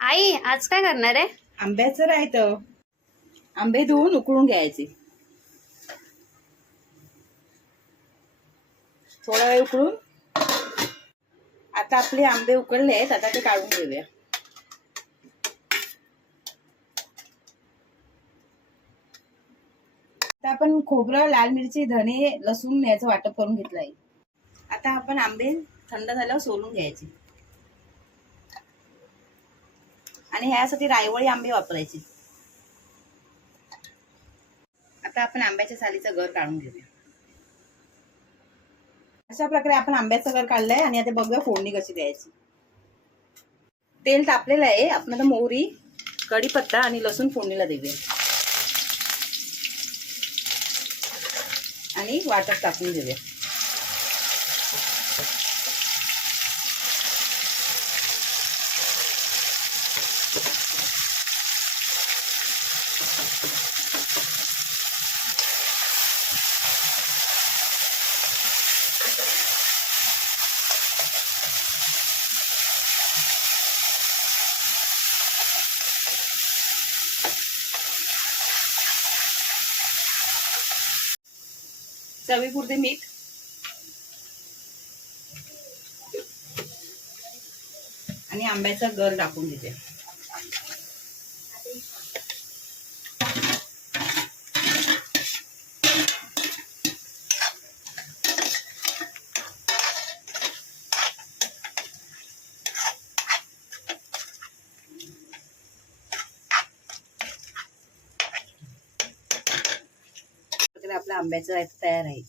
आई आज काय करणार आहे? आंब्याचं रायतं. आंबे धुवून उकळून घ्यायचे. थोडा वेळ उकळून आता आपले आंबे उकळले आहेत, आता ते काढून घेऊया. आता आपण खोबरं, लाल मिरची, धने, लसूण याचं वाटप करून घेतलं आहे. आता आपण आंबे थंड झाल्यावर सोलून घ्यायचे आणि ह्यासाठी रायवळी आंबे वापरायचे. आता आपण आंब्याच्या सालीचं गर काढून घेऊया. अशा प्रकारे आपण आंब्याचं गर काढलंय आणि आता बघूया फोडणी कशी द्यायची. तेल तापलेलं आहे. आपण आता मोहरी, कढीपत्ता आणि लसूण फोडणीला देऊया आणि वाटप टाकून देऊया. चवीपुरते मीठ, आणि आंब्याचा गर टाकून देते. आपला आंब्याचा रायता तयार आहे.